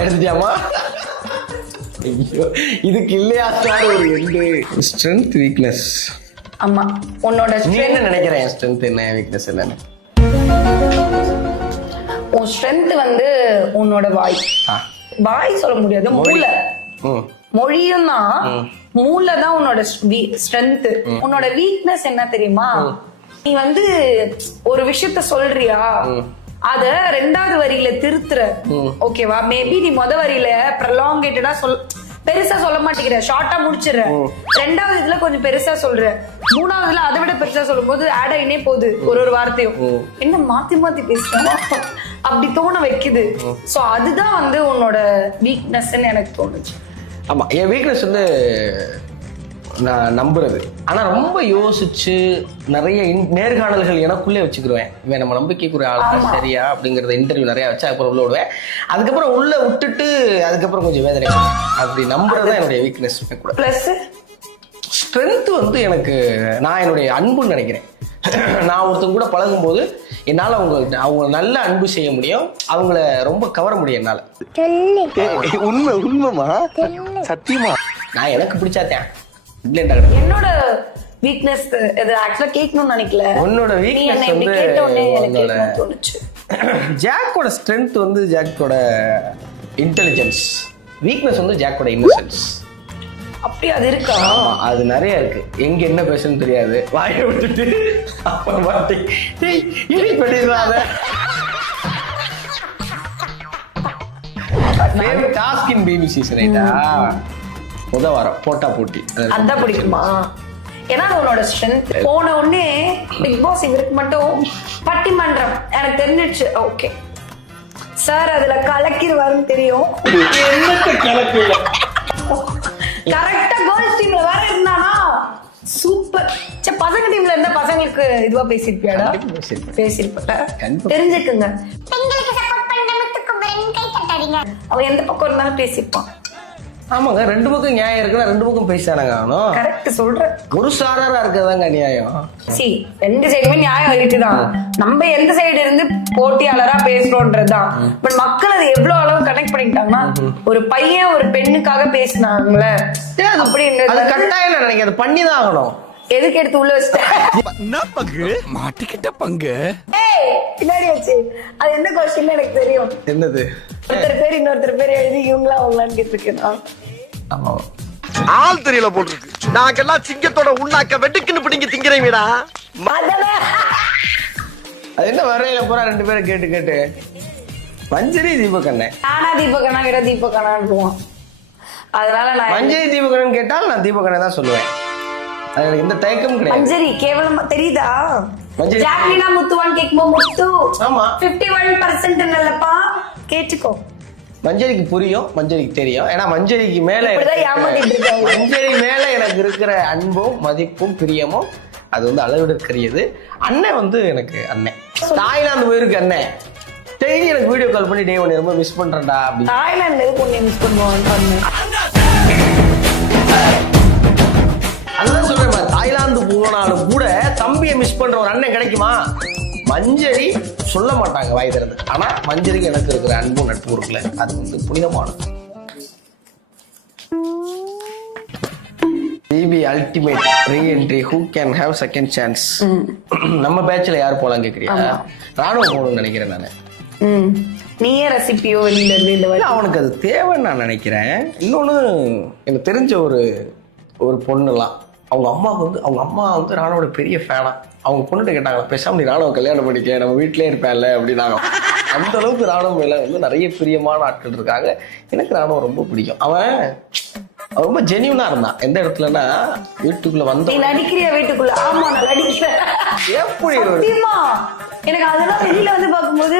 எடுத்துட்டியாமா? ஐயோ, இதுக்கு இல்லையா சார் ஒரு எண்டு? Strength weakness. ஆமா, உன்னோட நீ என்ன நினைக்கிறேன்? ஸ்ட்ரென்த் என்ன, வீக்னஸ் என்னன்னு? உன் ஸ்ட்ரென்த் வந்து உன்னோட வாய். வாய் சொல்ல முடியாது, மூளை. மொழியும் தான், மூளை தான் உன்னோட ஸ்ட்ரென்த். உன்னோட வீக்னஸ் என்ன தெரியுமா? நீ வந்து ஒரு விஷயத்த சொல்றியா, அத ரெண்டாவது வரியில திருத்துற. ஓகேவா? மேபி நீ முத வரியில ப்ரொலாங்கேட்டடா பெருசா சொல்ல மாட்டேங்கிற, ஷார்ட்டா முடிச்சிடுற. ரெண்டாவது இதுல கொஞ்சம் பெருசா சொல்ற, மூணாவதுல அதை விட பெருசா சொல்லும் போது ஆட் ஆயினே போகுது ஒரு வார்த்தையும். என்ன மாத்தி மாத்தி பேசுற அப்படி தோண வைக்குது. சோ அதுதான் வந்து உன்னோட வீக்னஸ் எனக்கு தோணுச்சு. ஆமா, என் வீக்னஸ் வந்து நான் நம்புறது. ஆனா ரொம்ப யோசிச்சு நிறைய நேர்காணல்கள் எனக்குள்ளே வச்சுக்கிருவேன். இவன் நம்ம நம்பிக்கைக்குரிய ஆளா சரியா அப்படிங்கறத இன்டர்வியூ நிறைய வச்சு அதுக்கப்புறம் உள்ள விடுவேன். அதுக்கப்புறம் உள்ள விட்டுட்டு அதுக்கப்புறம் கொஞ்சம் வேதனை அப்படி நம்புறதுதான் என்னுடைய வீக்னஸ் கூட. பிளஸ் ஸ்ட்ரென்த் வந்து எனக்கு, நான் என்னுடைய அன்புன்னு நினைக்கிறேன். நான் ஒருத்தங்க கூட பழகும் போது என்னால அவங்க நல்ல அன்பு செய்ய முடியும், அவங்கள ரொம்ப கவர முடியும் என்னால. உண்மைமா சத்தியமா நான் எனக்கு பிடிச்சாத்தேன். என்னோட வீக்னஸ் இது ஆக்சுவலா கேட்கணும்னு நினைக்கல. உன்னோட வீக்னஸ் வந்து ஜாக்கோட ஸ்ட்ரென்த் வந்து ஜாக்கோட இன்டெலிஜென்ஸ், வீக்னஸ் வந்து ஜாக்கோட இன்னசென்ஸ். அப்படி அது இருக்கா? அது நிறைய இருக்கு. எங்க என்ன பேசணும்னு தெரியாது, வாயை விட்டுட்டு டாஸ்க் இன் பேபி சீசன் ஐட்டா முத வாரம் போட்டா போட்டி அதான் பிடிக்குமா? ஏன்னா உன்னோட ஸ்ட்ரென்த். போன உடனே பிக் பாஸ் இவருக்கு மட்டும் பட்டிமன்றம் எனக்கு தெரிஞ்சிடுச்சு. ஓகே சார் அதுல கலக்கிடுவாருன்னு தெரியும். கரெக்டா கேர்ள்ஸ் டீம்ல வேற இருந்தானா சூப்பர். பசங்க டீம்ல இருந்த பசங்களுக்கு இதுவா பேசிருப்பியாடா? பேசிருப்ப தெரிஞ்சுக்குங்க. அவன் எந்த பக்கம் இருந்தாலும் பேசிருப்பான். ஆமாங்க, ரெண்டு பக்கம் நியாயம் இருக்குன்னா ரெண்டு பக்கம் பேசிட்டானங்க. கரெக்ட் சொல்ற. ஒரு சாரரா இருக்கதாங்க நியாயம். சி ரெண்டு சைடுமே நியாயம் இருக்குதான். நம்ம எந்த சைடு இருந்து போட்டியாளரா பேசுறோம்ன்றதுதான். பட் மக்கள் அது எவ்வளவு அளவு கனெக்ட் பண்ணிக்கிட்டாங்கன்னா, ஒரு பையன் ஒரு பெண்ணுக்காக பேசினாங்கல்ல அப்படின்றது கட்டாயம் நினைக்க அது பண்ணிதான் ஆகணும். எதுக்கு எடுத்து உள்ள வச்சுட்டேன்? மாட்டிக்கிட்ட பங்கு பின்னாடி வச்சு அது என்ன கொஸ்டின் எனக்கு தெரியும். என்னது? ஒருத்தர் பேர் இன்னொருத்தர் பேர் எழுதி இவங்களா அவங்களான்னு கேட்டிருக்கேன். ஆள் தெரியல போட்டுருக்கு. நாங்கெல்லாம் சிங்கத்தோட உண்ணாக்க வெட்டுக்குன்னு பிடிங்க திங்கிறீங்கடா. அது என்ன வரையில பூரா ரெண்டு பேரும் கேட்டு கேட்டு மஞ்சரி தீபகண்ணே, நானா தீபகண்ணா கேட்டா தீபகண்ணான். அதனால நான் மஞ்சரி தீபகண்ணன் கேட்டால் நான் தீபகண்ணை தான் சொல்லுவேன். அது எனக்கு எந்த தயக்கமும் கிடையாது. மஞ்சரி கேவலமா தெரியுதா? ஜாக்லினா முத்துவான் கேக்கும்போது முத்து. ஆமா 51% நல்லப்பா கேட்டுக்கோ. மஞ்சரிக்கு புரியும், மஞ்சரிக்கு தெரியும். ஏன்னா மஞ்சரிக்கு மேல மஞ்சரி மேல எனக்கு இருக்கிற அன்பும் மதிப்பும் பிரியமும் அது வந்து அளவிடற்கரியது. அண்ணன் வந்து எனக்கு அண்ணன். தாய்லாந்து போயிருக்கு அண்ணன். டெய்லி எனக்கு வீடியோ கால் பண்ணி டே ஒன்று ரொம்ப மிஸ் பண்றேன்டா அப்படி. தாய்லாந்து எதுக்கு ஒண்ணு மிஸ் பண்ணுவான்? அண்ணன் சொல்றேன், தாய்லாந்து போனாலும் கூட தம்பியை மிஸ் பண்ற ஒரு அண்ணன் கிடைக்குமா? மஞ்சரி சொல்ல மாட்டாங்க வாய் திறந்து. ஆனா மஞ்சரிக்கு எனக்கு இருக்கிற அன்பும் நட்பு இருக்குல்ல, அது வந்து புனிதமானது. BP ultimate reentry, who can have second chance. நம்ம பேட்ச்ல யார் போலாம் கேக்குறியா? ராணுவ போகணும்னு நினைக்கிறேன் நானு. நீயே ரெசிபியோ வெளியில இருந்து இந்த மாதிரி அவனுக்கு அது தேவைன்னு நான் நினைக்கிறேன். இன்னொன்னு எனக்கு தெரிஞ்ச ஒரு பொண்ணுலாம் அவங்க அம்மா வந்து ராணுவோட பெரிய ஃபேனா. அவங்க பொண்ணுகிட்ட கேட்டாங்க, பேசாம நீ ராணுவ கல்யாணம் பண்ணிக்க, நம்ம வீட்டிலே இருப்பேன்ல அப்படின்னாங்க. அந்த அளவுக்கு ராணுவ மேல வந்து நிறைய பிரியமான ஆட்கள் இருக்காங்க. எனக்கு ராணுவம் ரொம்ப பிடிக்கும். அவன் ரொம்ப ஜெனியூனா இருந்தான். எந்த இடத்துலன்னா வீட்டுக்குள்ள வந்து நடிக்கிறியா வீட்டுக்குள்ள? ஆமா நான் நடிக்கிறேன். எப்படி எனக்கு அதெல்லாம் வெளியில வந்து பார்க்கும்போது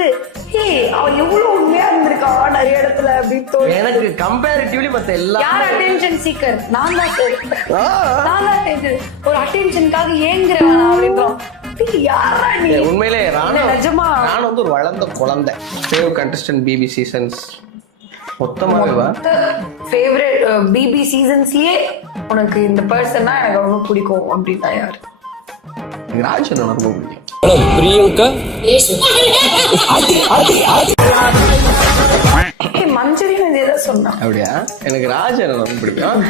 அவன் எவ்வளவு உண்மையா இருந்திருக்கா நிறைய இடத்துல அப்படின்னு தோணும். எனக்கு கம்பேரிட்டிவ்லி மத்த எல்லாரும் யார் அட்டென்ஷன் சீக்கர்? நான் தான் ஒரு அட்டென்ஷனுக்காக ஏங்குறேன் அப்படின்றோம். உண்மையிலே நான் வந்து ஒரு வளர்ந்த குழந்தை. சேவ் கண்டஸ்டன்ட் பிபி சீசன்ஸ் மொத்தமாகவா ஃபேவரட் பிபி சீசன்ஸ்லயே உனக்கு இந்த பர்சன்னா எனக்கு ரொம்ப பிடிக்கும் அப்படின்னா யாரு? ராஜ் ரொம்ப பிடிக்கும். பிரியங்கா மஞ்சரி சொன்னான். அப்படியா? எனக்கு ராஜன் ரொம்ப பிடிக்கும்.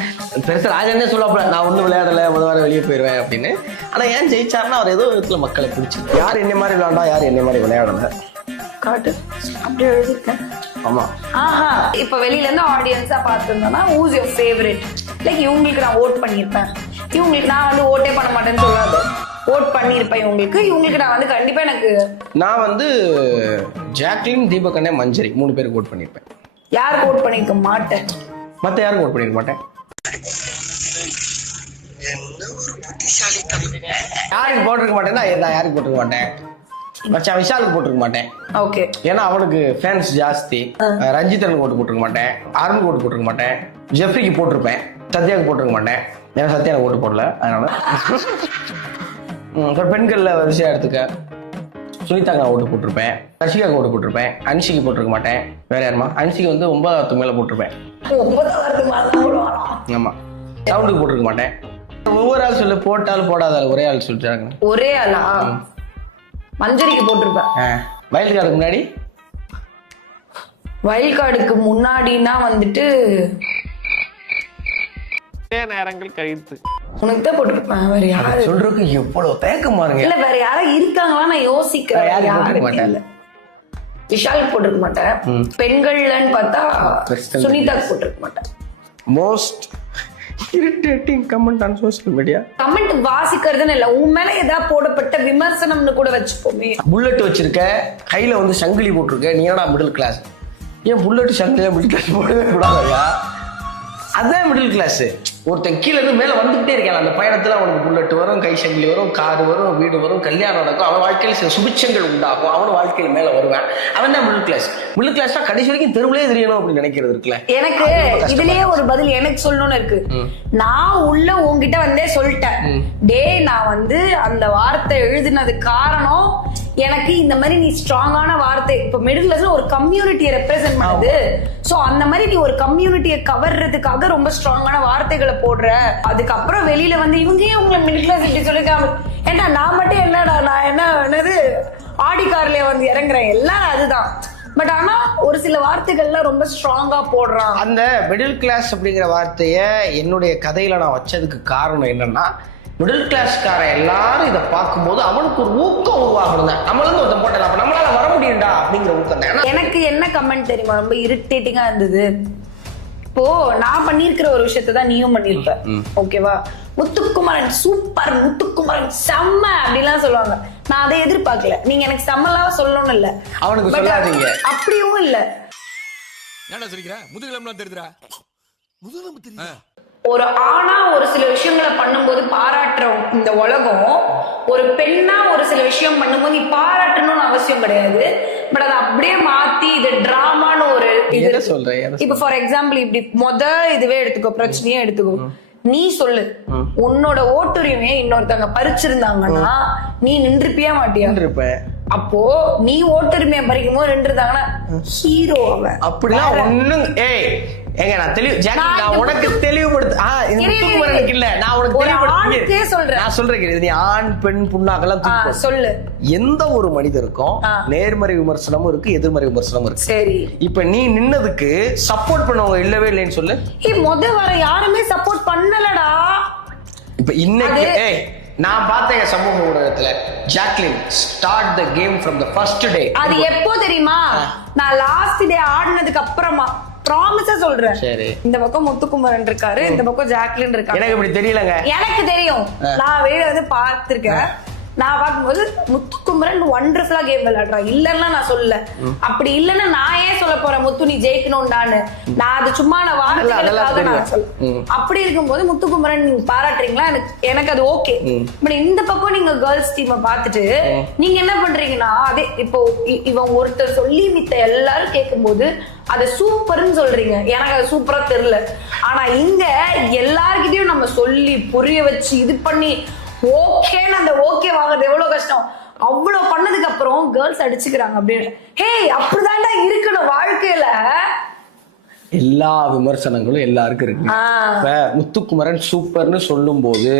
பெருசா ராஜனே சொல்லப்பல, நான் ஒன்றும் விளையாடல, முதல் வாரம் வெளியே போயிடுவேன் அப்படின்னு. ஆனா ஏன் ஜெயிச்சாருன்னா அவர் ஏதோ விதத்துல மக்களை பிடிச்சி. யார் என்ன மாதிரி விளையாண்டா, யார் என்ன மாதிரி விளையாடல காட்டு அப்படியே எழுதிருக்கேன். ஆமா. ஆஹா, இப்ப வெளியில இருந்து ஆடியன்ஸா பார்த்திருந்தோம்னா who's your favorite? லைக் இவங்களுக்கு நான் ஓட் பண்ணிருப்பேன், இவங்களுக்கு நான் வந்து ஓட்டே பண்ண மாட்டேன்னு சொல்லாது, ஓட் பண்ணிருப்பேன் இவங்களுக்கு நான் வந்து கண்டிப்பா எனக்கு. நான் வந்து ஜாக்லின், தீபக் அண்ணே, மஞ்சரி 3 பேருக்கு ஓட் பண்ணிருப்பேன். யாருக்கு ஓட் பண்ணிருக்க மாட்டேன், மத்த யாருக்கும் ஓட் பண்ணிருக்க மாட்டேன். யாருக்கு போட்டிருக்க மாட்டேன்னா நான் யாருக்கு போட்டிருக்க மாட்டேன், மச்சான் விஷாலுக்கு போட்டிருக்க மாட்டேன். ஓகே, ஏன்னா அவனுக்கு ஃபேன்ஸ் ஜாஸ்தி. ரஞ்சிதனுக்கு ஓட்டு போட்டிருக்க மாட்டேன், அருணுக்கு ஓட்டு போட்டிருக்க மாட்டேன், ஜெஃப்ரிக்கு போட்டிருப்பேன், சத்யாவுக்கு போட்டிருக்க மாட்டேன். ஏன்னா சத்யா எனக்கு ஓட்டு போடல, அதனால. பெண்கள்ல வரிசையா எடுத்துக்க, சுனிதாக்கு நான் ஓட்டு போட்டிருப்பேன், ரஷிகாவுக்கு ஓட்டு போட்டிருப்பேன், அன்ஷிக்கு போட்டிருக்க மாட்டேன். வேற யாருமா? அன்ஷிக்கு வந்து 9வது மேல போட்டிருப்பேன். 9வது. ஆமா. சவுண்டுக்கு போட்டிருக்க மாட்டேன். ஒவ்வொரு ஆள் சொல்லு, போட்டாலும் போடாத ஆள் ஒரே ஆள் சொல்லிட்டாங்க. ஒரே ஆளா? மஞ்சரிக்கு போட்டிருப்பேன். வயல் கார்டுக்கு முன்னாடி, வயல் கார்டுக்கு முன்னாடினா வந்துட்டு நேரங்கள் கழித்து உனக்கு தான் போட்டிருப்பேன். வேற யாரு சொல்றதுக்கு எவ்வளவு தயக்கமா இருங்க. இல்ல வேற யாரும் இருக்காங்களா நான் யோசிக்கிறேன். விஷாலுக்கு போட்டிருக்க மாட்டேன். பெண்கள்லன்னு பார்த்தா சுனிதாக்கு போட்டிருக்க மாட்டேன். Most irritating comment on social media. Comment வாசிக்கிறதுன்னு இல்ல, உன் மேல ஏதாவது போடப்பட்ட விமர்சனம்னு கூட வச்சுப்போமே. புல்லட் வச்சிருக்க, கையில வந்து சங்கிலி போட்டிருக்க, நீ என்னடா மிடில் கிளாஸ்? ஏன் புல்லட் சங்கிலியா மிடில் கிளாஸ் போடவே கூடாதா? அதான் மிடில் கிளாஸ். ஒருத்தன் கீழே இருந்து மேல வந்துகிட்டே இருக்கான். அந்த பயணத்துல அவனுக்கு புல்லட் வரும், கை சங்கிலி வரும், காரு வரும், வீடு வரும், கல்யாணம் நடக்கும், அவன் வாழ்க்கையில் சில சுபிட்சங்கள் உண்டாகும், அவன் வாழ்க்கையில் மேல வருவான். அவன் தான் மிடில் கிளாஸ். மிடில் கிளாஸ் கடைசி வரைக்கும் தெருவிலே தெரியணும் அப்படின்னு நினைக்கிறது இருக்குல்ல. எனக்கு இதுலயே ஒரு பதில் எனக்கு சொல்லணும்னு இருக்கு. நான் உள்ள உங்ககிட்ட வந்தே சொல்லிட்டேன், டே நான் வந்து அந்த வார்த்தை எழுதினது காரணம் எனக்கு இந்த மாதிரி நீ ஸ்ட்ராங்கான வார்த்தை, இப்ப மிடில் கிளாஸ்ல ஒரு கம்யூனிட்டியை ரெப்ரசென்ட் பண்ணுது, சோ அந்த மாதிரி நீ ஒரு கம்யூனிட்டியை கவர்றதுக்காக ரொம்ப ஸ்ட்ராங்கான வார்த்தைகளை போடுற, அதுக்கப்புறம் வெளியில வந்து இவங்க உங்களை மிடில் கிளாஸ் இப்படி சொல்லிருக்காங்க. ஏன்னா நான் மட்டும் என்னடா, நான் என்னது ஆடி கார்ல வந்து இறங்குறேன் எல்லாம் அதுதான். பட் ஆனா ஒரு சில வார்த்தைகள்லாம் ரொம்ப ஸ்ட்ராங்கா போடுறான். அந்த மிடில் கிளாஸ் அப்படிங்கிற வார்த்தைய என்னுடைய கதையில நான் வச்சதுக்கு காரணம் என்னன்னா, மிடில் கிளாஸ்காரன் எல்லாரும் இதை பார்க்கும்போது அவனுக்கு ஒரு ஊக்கம் உருவாகணும். நம்மளும் ஒருத்தன் போட்டல, அப்ப நம்மளால வர முடியும்டா அப்படிங்கிற ஊக்கம் தான். எனக்கு என்ன கமெண்ட் தெரியுமா ரொம்ப இரிட்டேட்டிங்கா இருந்தது? இப்போ நான் பண்ணிருக்கிற ஒரு விஷயத்தை தான் நீயும் பண்ணிருப்ப, ஓகேவா? முத்துக்குமரன் சூப்பர், முத்துக்குமரன் செம்ம அப்படிலாம் சொல்லுவாங்க. நான் அதை எதிர்பார்க்கல. நீங்க எனக்கு செம்மலாம் சொல்லணும்னு இல்ல, அவனுக்கு சொல்லாதீங்க, அப்படியும் இல்ல. என்ன சொல்லிக்கிற? முதுகெலும்புலாம் தெரியுதுடா. முதுகெலும்பு தெரியுதா? ஒரு ஆணா ஒரு சில விஷயங்களை பண்ணும்போது பாராட்டுறோம் இந்த உலகம். ஒரு பெண்ணா ஒரு சில விஷயம் பண்ணும்போது நீ பாராட்டணும்னு அவசியம் கிடையாது. பட் அதை அப்படியே மாத்தி இது டிராமான்னு ஒரு இது சொல்றேன். இப்ப ஃபார் எக்ஸாம்பிள் இப்படி இதுவே எடுத்துக்கோ, பிரச்சனையே எடுத்துக்கோ. நீ சொல்லு, உன்னோட ஓட்டுரிமையை இன்னொருத்தவங்க பறிச்சிருந்தாங்கன்னா நீ நின்றுப்பியா மாட்டியா? அப்போ நீ ஓட்டுரிமையை பறிக்கும் போது நின்றுதாங்கன்னா ஹீரோ அவன். அப்படிலாம் ஒண்ணும் ஏங்க நான் நான் உனக்கு தெளிவுபடுத்து. இல்ல நான் உனக்கு சொல்றேன், நான் சொல்றேன், நீ ஆண் பெண் புண்ணாக்கெல்லாம் சொல்லு. எந்த ஒரு மனிதருக்கும் நேர்மறை விமர்சனமும் இருக்கு, எதிர்மறை விமர்சனமும் இருக்கு. சரி, இப்ப நீ நின்னதுக்கு சப்போர்ட் பண்ணவங்க இல்லவே இல்லைன்னு சொல்லு. வர யாருமே சப்போர்ட் பண்ணலடா. இப்ப இன்னைக்கு நான் பார்த்தேன் சமூக ஊடகத்துல, Jacqueline start the came from the first day. அது எப்போ தெரியுமா? நான் லாஸ்ட் டே ஆடினதுக்கு அப்புறமா ப்ராமிஸா சொல்றேன். இந்த பக்கம் முத்துக்குமரன் இருக்காரு, இந்த பக்கம் ஜாக்லின் இருக்காரு. எனக்கு இப்படி தெரியலங்க. எனக்கு தெரியும், நான் வெளிய வந்து பார்த்திருக்கேன். நான் பார்க்கும்போது முத்துக்குமரன் ஒண்டர்ஃபுல்லா கேம் விளையாடுறான், இல்லன்னா நான் சொல்லல. அப்படி இல்லன்னா நான் ஏன் சொல்ல போறேன் முத்து நீ ஜெயிக்கணும்டான்னு? நான் அது சும்மா நான் வார்த்தைகளுக்காக நான் சொல்ல. அப்படி இருக்கும்போது முத்துக்குமரன் நீங்க பாராட்டுறீங்களா, எனக்கு அது ஓகே. பட் இந்த பக்கம் நீங்க கேர்ள்ஸ் டீமை பார்த்துட்டு நீங்க என்ன பண்றீங்கன்னா, அதே இப்போ இவன் ஒருத்தர் சொல்லி மித்த எல்லாரும் கேட்கும் போது அது சூப்பர்னு சொல்றீங்க. எனக்கு அது சூப்பரா தெரியல. ஆனா இங்க எல்லார்கிட்டயும் நம்ம சொல்லி புரிய வச்சு இது பண்ணி ஓகேன்னு அந்த ஓகே வாங்குறது எவ்வளவு கஷ்டம். அவ்வளவு பண்ணதுக்கு அப்புறம் கேர்ள்ஸ் அடிச்சுக்கிறாங்க அப்படின்னு. ஹே, அப்படிதான்டா இருக்கணும் வாழ்க்கையில. எல்லா விமர்சனங்களும் எல்லாருக்கும் இருக்கு. இப்ப முத்துக்குமரன் சூப்பர்னு சொல்லும் போது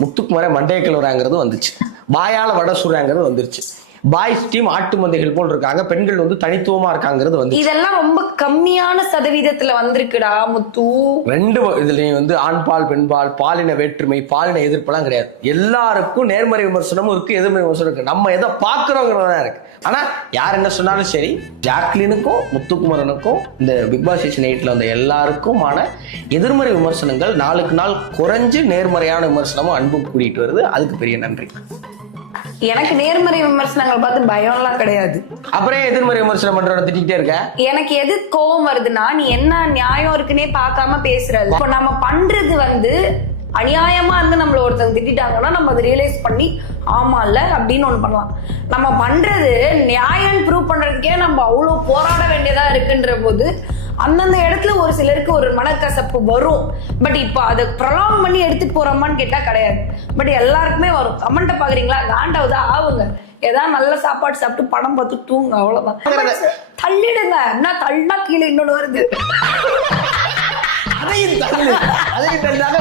முத்துக்குமரன் மண்டைய கிளவுறாங்கிறது வந்துச்சு, வாயால வடை சுடுறாங்கிறது வந்துருச்சு. பாய்ஸ் டீம் ஆட்டு மந்தைகள் போல் இருக்காங்க, பெண்கள் வந்து தனித்துவமா இருக்காங்கிறது வந்து இதெல்லாம் ரொம்ப கம்மியான சதவீதத்துல வந்திருக்குடா முத்து. ரெண்டு இதுலயும் வந்து ஆண்பால் பெண்பால் பாலின வேற்றுமை பாலின எதிர்ப்பெல்லாம் கிடையாது. எல்லாருக்கும் நேர்மறை விமர்சனமும் இருக்கு, எதிர்மறை விமர்சனம் இருக்கு. நம்ம எதை பாக்குறோங்கிறதா இருக்கு. ஆனா யார் என்ன சொன்னாலும் சரி, ஜாக்லினுக்கும் முத்துக்குமரனுக்கும் இந்த பிக் பாஸ் சீசன் 8ல வந்த எல்லாருக்குமான எதிர்மறை விமர்சனங்கள் நாளுக்கு நாள் குறைஞ்சு நேர்மறையான விமர்சனமும் அன்பும் கூட்டிட்டு வருது. அதுக்கு பெரிய நன்றி. எனக்கு நேர்மறை விமர்சனங்கள் பார்த்து பயம்லாம் கிடையாது. அப்புறம் எதிர்மறை விமர்சனம் பண்றவன திட்டிகிட்டே இருக்க? எனக்கு எது கோவம் வருதுன்னா, நீ என்ன நியாயம் இருக்குன்னே பார்க்காம பேசுறது. இப்போ நம்ம பண்றது வந்து அநியாயமா இருந்து நம்மள ஒருத்தவங்க திட்டாங்கன்னா நம்ம அதை ரியலைஸ் பண்ணி ஆமா இல்ல அப்படின்னு ஒண்ணு பண்ணலாம். நம்ம பண்றது நியாயம் ப்ரூவ் பண்றதுக்கே நம்ம அவ்வளவு போராட வேண்டியதா இருக்குன்ற போது அந்தந்த இடத்துல ஒரு சிலருக்கு ஒரு மனக்கசப்பு வரும். பட் இப்ப அதை ப்ரொலாங் பண்ணி எடுத்துட்டு போறோமான்னு கேட்டா கிடையாது. பட் எல்லாருக்குமே வரும். கமெண்ட்டை பாக்குறீங்களா, காண்டாவதா ஆவுங்க, ஏதாவது நல்ல சாப்பாடு சாப்பிட்டு படம் பார்த்து தூங்க, அவ்வளவுதான். தள்ளிடுங்க, என்ன தள்ளா கீழே இன்னொன்னு வருது.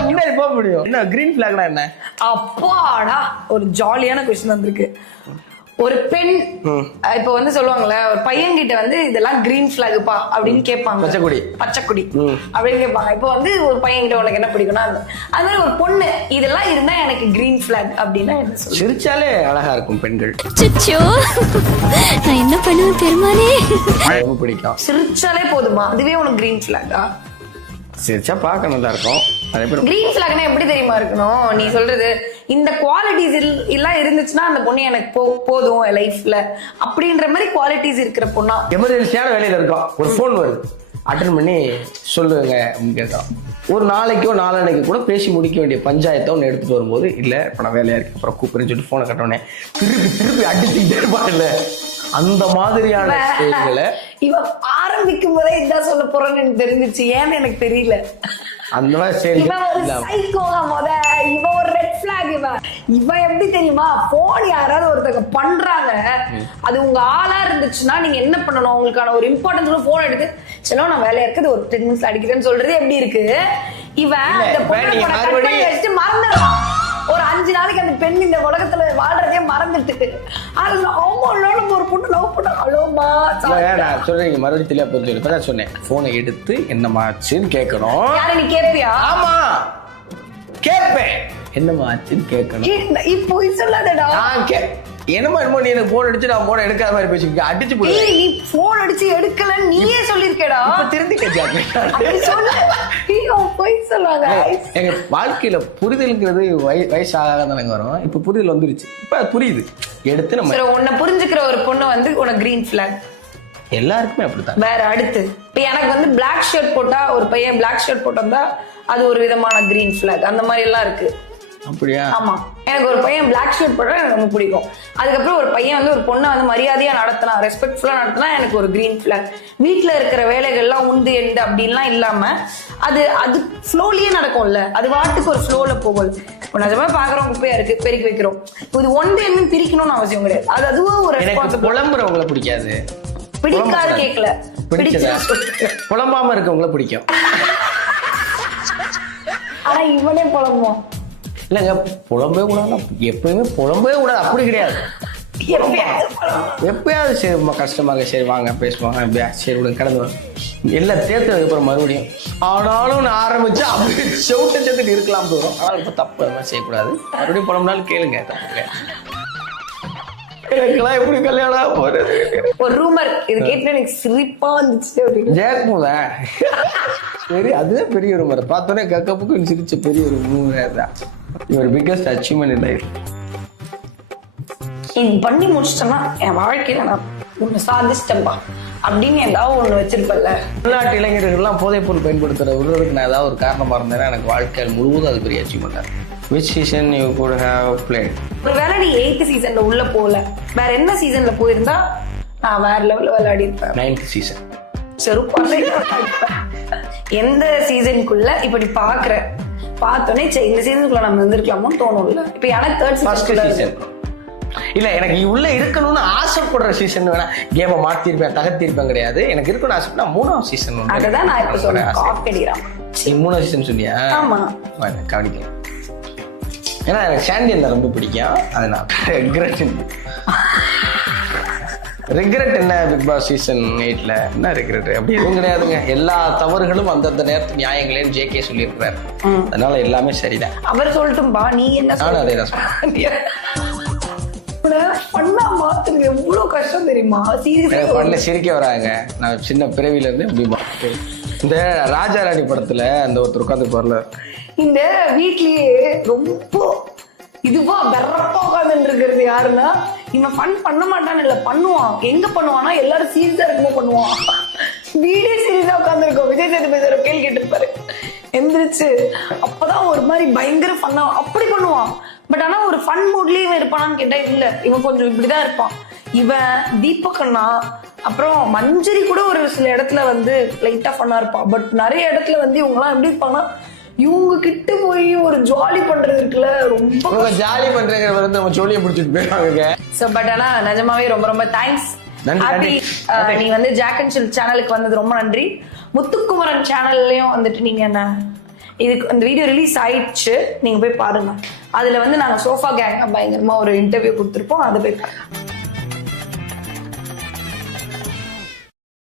முன்னாடி போக முடியும். என்ன கிரீன் பிளாக்னா என்ன? அப்பாடா, ஒரு ஜாலியான கொஸ்டின் வந்திருக்கு. ஒரு பெண் இப்ப வந்து சொல்லுவாங்கல்ல, ஒரு பையன் கிட்ட வந்து இதெல்லாம் கிரீன் பிளாக்ப்பா அப்படின்னு கேட்பாங்க. பச்சைக்குடி அப்படின்னு கேட்பாங்க. இப்போ வந்து ஒரு பையன் கிட்ட உனக்கு என்ன பிடிக்கும்னா அது மாதிரி ஒரு பொண்ணு இதெல்லாம் இருந்தா எனக்கு கிரீன் பிளாக் அப்படின்னா என்ன சொல்லுங்க? சிரிச்சாலே அழகா இருக்கும் பெண்கள். நான் என்ன பண்ணுவேன் பெருமானே, ரொம்ப பிடிக்கும். சிரிச்சாலே போதுமா, அதுவே உனக்கு கிரீன் பிளாகா? சிரிச்சா பார்க்க நல்லா இருக்கும். கிரீன் பிளாக்னா எப்படி தெரியுமா இருக்கணும்? நீ சொல்றது இந்த குவாலிட்டிஸ் எல்லாம் இருந்துச்சுன்னா அந்த பொண்ணு எனக்கு போதும் லைஃப்ல அப்படின்ற மாதிரி குவாலிட்டிஸ் இருக்கிற பொண்ணா. எமர்ஜென்சியான வேலையில இருக்கோம், ஒரு போன் வருது, அட்டன் பண்ணி சொல்லுங்க அப்படின்னு கேட்டோம். ஒரு நாளைக்கோ நாளானைக்கு கூட பேசி முடிக்க வேண்டிய பஞ்சாயத்தை ஒன்று எடுத்துட்டு வரும்போது, இல்ல இப்ப நான் வேலையா இருக்கு அப்புறம் கூப்பிடுன்னு சொல்லிட்டு போனை கட்டோன்னே திருப்பி அடிச்சுக்கிட்டே இருப்பாங்கல்ல, அந்த மாதிரியான செயல்களை இவன் ஆரம்பிக்கும் போதே இதான் சொல்ல போறேன்னு எனக்கு தெரிஞ்சிச்சு. ஏன்னு எனக்கு தெரியல. அந்த மாதிரி சரி, இவன் ஒரு ரெட் பிளாக். இவன் எப்படி தெரியுமா, போன் யாராவது ஒருத்தங்க பண்றாங்க, அது உங்க ஆளா இருந்துச்சுன்னா நீங்க என்ன பண்ணணும், உங்களுக்கான ஒரு இம்பார்ட்டன்ஸ் போன் எடுத்து செலோ நான் வேலையா இருக்குது ஒரு 10 minutes அடிக்கிறேன்னு சொல்றது எப்படி இருக்கு? இவன் வச்சுட்டு மறந்துடுறான். ஒரு 5 நாளைக்கு அந்த பெண் இந்த உலகத்துல வாழ்றதே மறந்துட்டு ஒரு பொண்ணு லவ் பண்ண அலோமா சொல்றீங்க மறுபடியும் தெளிவா புரிஞ்சு சொன்னேன். போனை எடுத்து என்னமாச்சுன்னு கேட்கணும். யாரு நீ கேட்பியா? ஆமா கேட்பேன், என்னமாச்சுன்னு கேட்கணும். இப்போ சொல்லாதடா. என்னமா என்னமோ நீ எனக்கு போன் அடிச்சு நான் போன் எடுக்காத மாதிரி பேசிக்க அடிச்சு போய் நீ போன் அடிச்சு எடுக்கலன்னு நீயே சொல்லிருக்கேடா. எங்க வாழ்க்கையில புரிதல்ங்கிறது வயசாக தானங்க வரும். இப்ப புரிதல் வந்துருச்சு, இப்ப புரியுது. எடுத்து நம்ம உன்னை புரிஞ்சுக்கிற ஒரு பொண்ணு வந்து உனக்கு கிரீன் பிளாக். எல்லாருக்குமே அப்படித்தான். வேற அடுத்து இப்ப எனக்கு வந்து பிளாக் ஷர்ட் போட்டா, ஒரு பையன் பிளாக் ஷர்ட் போட்டா அது ஒரு விதமான கிரீன் பிளாக். அந்த மாதிரி எல்லாம் இருக்கு. அப்படியா? ஆமா, எனக்கு ஒரு பையன் பிளாக் ஷர்ட் போட்டா எனக்கு ரொம்ப பிடிக்கும். அதுக்கப்புறம் ஒரு பையன் வந்து ஒரு பொண்ணை வந்து மரியாதையா நடத்தினா, ரெஸ்பெக்ட்ஃபுல்லா நடத்தினா எனக்கு ஒரு கிரீன் பிளாக். வீட்டுல இருக்கிற வேலைகள்லாம் உண்டு எண்டு அப்படின்லாம் இல்லாம அது ஃப்ளோலயே நடக்கும்ல, அது வாட்டுக்கு ஒரு ஃப்ளோல போகுது. இப்போ நிஜமா பாக்குறோம், குப்பையா இருக்கு பெருக்கி வைக்கிறோம். இது ஒன்று என்ன பிரிக்கணும்னு அவசியம் கிடையாது. அது அதுவும் ஒரு புலம்புறவங்களை பிடிக்காது. பிடிக்காது கேட்கல, புலம்பாம இருக்கவங்களை பிடிக்கும். ஆனா இவனே புலம்புவான். இல்லைங்க, புலம்பவே கூடாது, எப்பயுமே புலம்பவே கூடாது அப்படி கிடையாது. எப்பயாவது சரி ரொம்ப கஷ்டமாக சரி வாங்க பேசுவாங்க, சரி விடுங்க கடந்து வரும் எல்லாம் சேர்த்ததுக்கு அப்புறம் மறுபடியும் ஆனாலும் நான் ஆரம்பிச்சு அப்படி செவுட்டு இருக்கலாம் தோறும். ஆனால் இப்போ தப்பு அது மாதிரி செய்யக்கூடாது. மறுபடியும் புலம்புனாலும் கேளுங்க, தப்பு எனக்குலாம் எப்படி கல்யாணம் போறது. ஒரு ரூமர் இது கேட்டு எனக்கு சிரிப்பா வந்துச்சு. ஜெயக்குமுதா சரி, அதுதான் பெரிய ரூமர். பார்த்தோன்னே கக்கப்புக்கு சிரிச்ச பெரிய ஒரு ரூமர் தான். Your biggest achievement in life. இது பண்ணி முடிச்சிட்டேன்னா என் வாழ்க்கையில நான் ஒண்ணு சாதிச்சிட்டேன்பா அப்படின்னு ஏதாவது ஒண்ணு வச்சிருப்பேன்ல. உள்நாட்டு இளைஞர்கள்லாம் போதைப் பொருள் பயன்படுத்துற விடுறதுக்கு நான் ஏதாவது ஒரு காரணமா இருந்தேன்னா எனக்கு வாழ்க்கையில் முழுவதும் அது பெரிய achievement. Which season you could have played? ஒருவேளை நீ 8th சீசன்ல உள்ள போல, வேற என்ன சீசன்ல போயிருந்தா நான் வேற லெவல்ல விளையாடி இருப்பேன். 9th season. எந்த சீசனுக்குள்ள இப்படி பாக்குற பார்த்தோன்னே இந்த சீசனுக்குள்ள நம்ம வந்திருக்கலாமோன்னு தோணும்ல. இப்ப எனக்கு 3rd சீசன் இல்ல, எனக்கு உள்ள இருக்கணும்னு ஆசைப்படுற சீசன் வேணா கேமை மாத்திருப்பேன், தகர்த்திருப்பேன் கிடையாது. எனக்கு இருக்கணும்னு ஆசைப்பட்டா 3ஆம் சீசன். அதுதான் நான் இப்ப சொல்றேன். காக்கடிராம் நீ 3ஆம் சீசன் சொன்னியா? ஆமா, கவனிக்கலாம். ஏன்னா எனக்கு சாண்டியன் ரொம்ப பிடிக்கும், அதனால ரிக்ரெட் என்ன பிக் பாஸ் சீசன் 8ல என்ன ரிக்ரெட்? அப்படி எதுவும் கிடையாதுங்க. எல்லா தவறுகளும் அந்தந்த நேரத்து நியாயங்களேன்னு ஜேகே சொல்லியிருக்கிறார். அதனால எல்லாமே சரிதான். அவர் சொல்லட்டும்பா, நீ என்ன நானும் அதே தான் சொல்றேன். பண்ணா மாத்துங்க, எவ்வளவு கஷ்டம் தெரியுமா? பண்ண சிரிக்க வராங்க. நான் சின்ன பிறவில இருந்து இப்படி இந்த ராஜா ராணி படத்துல அந்த ஒருத்தர் உட்காந்து போறல, இந்த வீட்லயே ரொம்ப இதுவா வெறப்பா உட்காந்துட்டு இருக்கிறது யாருன்னா, இவன் ஃபன் பண்ண மாட்டான்னு இல்ல, பண்ணுவான். எங்க பண்ணுவான்னா எல்லாரும் சீரியஸா இருக்குமோ பண்ணுவான். வீடே சீரியஸா உட்காந்து இருக்கோம். விஜய் சேதுபதி ஒரு கேள்வி கேட்டுப்பாரு, எந்திரிச்சு அப்பதான் ஒரு மாதிரி பயங்கர ஃபன்னா அப்படி பண்ணுவான். பட் ஆனா ஒரு ஃபன் மூட்லயே இவன் இருப்பானான்னு கேட்டா இல்ல, இவன் கொஞ்சம் இப்படிதான் இருப்பான். இவன் தீபக் அண்ணா அப்புறம் மஞ்சரி கூட ஒரு சில இடத்துல வந்து லைட்டா ஃபன்னா இருப்பான். பட் நிறைய இடத்துல வந்து இவங்க எல்லாம் எப்படி இருப்பாங்கன்னா, இவங்க கிட்ட போய் ஒரு ஜாலி பண்றது இருக்குல்ல, ரொம்ப ஜாலி பண்றீங்க வந்து நம்ம ஜோலியை பிடிச்சிட்டு போயிருவாங்க. சோ பட் ஆனா நிஜமாவே ரொம்ப ரொம்ப தேங்க்ஸ். ஹாப்பி நீ வந்து ஜாக் அண்ட் சில் சேனலுக்கு வந்தது ரொம்ப நன்றி. முத்துக்குமரன் சேனல்லையும் வந்துட்டு நீங்க என்ன இதுக்கு அந்த வீடியோ ரிலீஸ் ஆயிடுச்சு, நீங்க போய் பாருங்க. அதுல வந்து நாங்க சோஃபா கேங் பயங்கரமா ஒரு இன்டர்வியூ கொடுத்துருப்போம், அதை போய் பாருங்க.